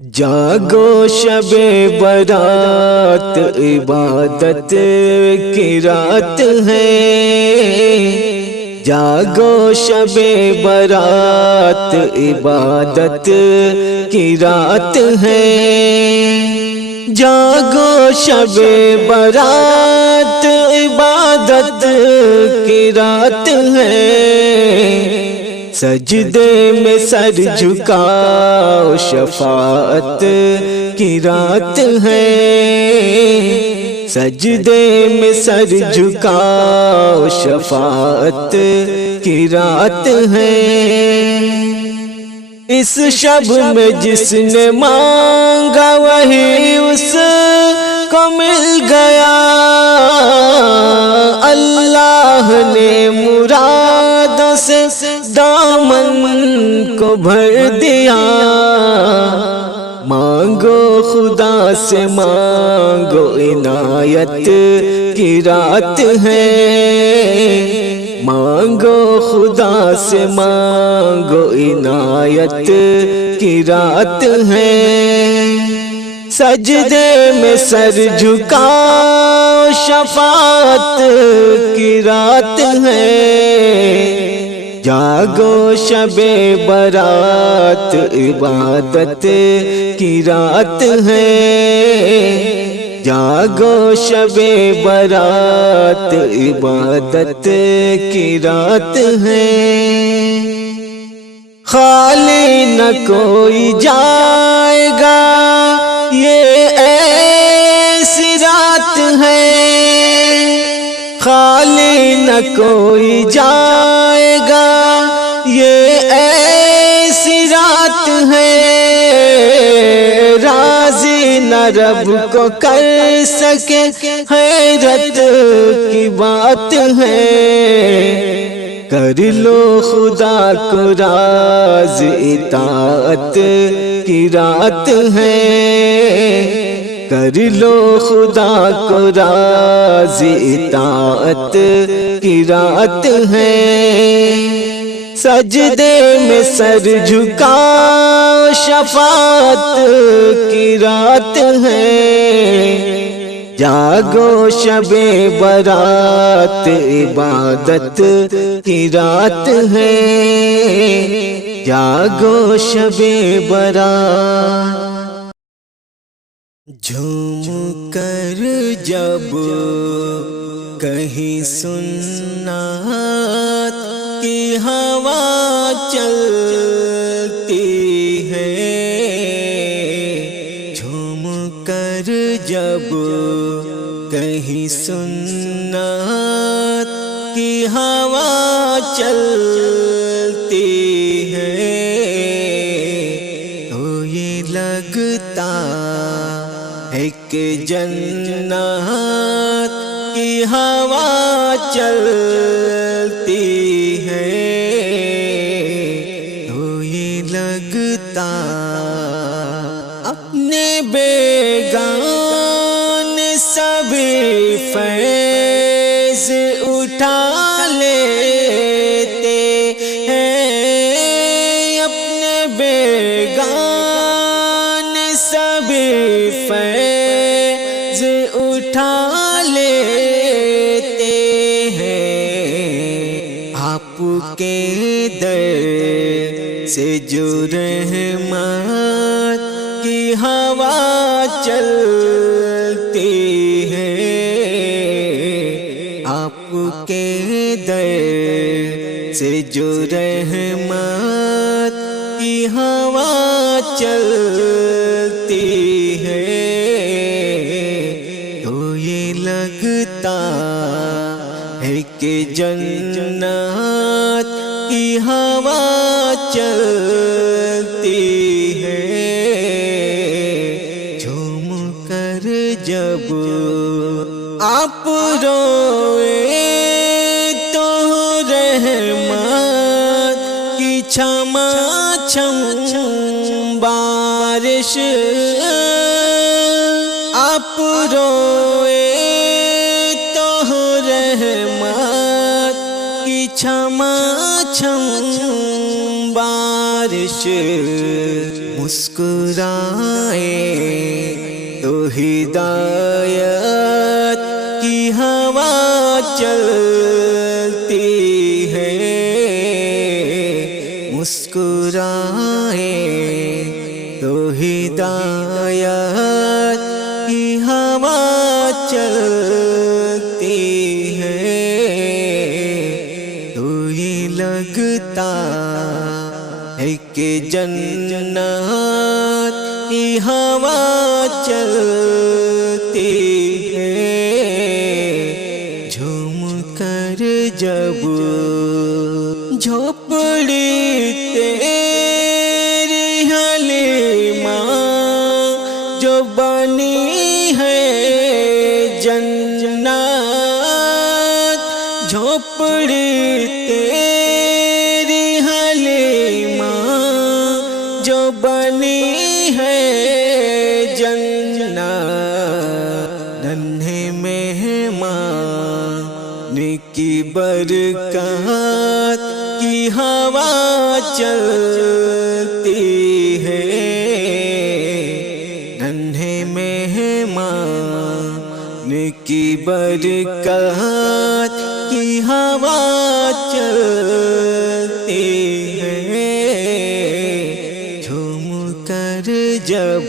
جاگو شب برات عبادت کی رات ہے، جاگو شب برات عبادت کی رات ہے، جاگو شب برات عبادت کی رات ہے، سجدے میں سر جھکاؤ شفاعت کی رات ہے، سجدے میں سر جھکاؤ شفاعت کی رات ہے، اس شب میں جس نے مانگا وہی اس کو مل گیا، اللہ نے مرادوں سے دامن کو بھر دیا، مانگو خدا سے مانگو عنایت کی رات ہے، مانگو خدا سے مانگو عنایت کی رات ہے، سجدے میں سر جھکاؤ شفاعت کی رات ہے، جاگو شب برات عبادت کی رات ہے، جاگو شب برات عبادت کی رات ہے، خالی نہ کوئی جائے گا یہ ایسی رات ہے، خالی نہ کوئی جائے گا یہ ایسی رات ہے، راضی نہ رب کو کر سکے حیرت کی بات ہے، کر لو خدا کو راز اطاعت کی رات ہے، کر لو خدا کو راز اطاعت کی رات ہے، سجدے میں سر جھکاؤ شفاعت کی رات ہے، جاگو شب برات عبادت کی رات ہے، جاگو شب برات، جھوم کر جب کہیں سنات کی ہوا چلتی ہے، جھوم کر جب کہیں سنات کی ہوا چلتی ہے، تو یہ لگتا ہے کہ جنات کی ہوا چلتی ہے، تو یہ لگتا اپنے بیگان سبھی فیض اٹھا لیتے ہیں، اپنے بیگان سبھی فیض اٹھا لیتے ہیں، آپ کے در سے جو رحمت کی ہوا چلتی ہے، آپ کے در سے جو رحمت کی ہوا چلتی ہے، تو یہ لگتا ہے کہ جنات کی ہوا چلتی ہے، جھوم کر جب آپ روئے تو رحمت کی چھما چھم بارش، آپ روئے تو رحمت کی چھما چھم بارش، مسکرائے تو ہدایت کی ہوا چلتی ہے، مسکرائے تو ہدایت کی ہوا چلتی ہے، تو یہ لگتا ہے کہ جنت کی ہوا چلتی ہے، جھوم کر جب جھوپڑی تیری حلیمہ جو بنی ہے جنت، جھوپڑی تیری حلیمہ جو بنی ہے جنت، ننھے مہمان کی برکات کی ہوا چلتی ہے، ننھے مہمان کی برکات کی ہوا چلتی ہے، جھوم کر جب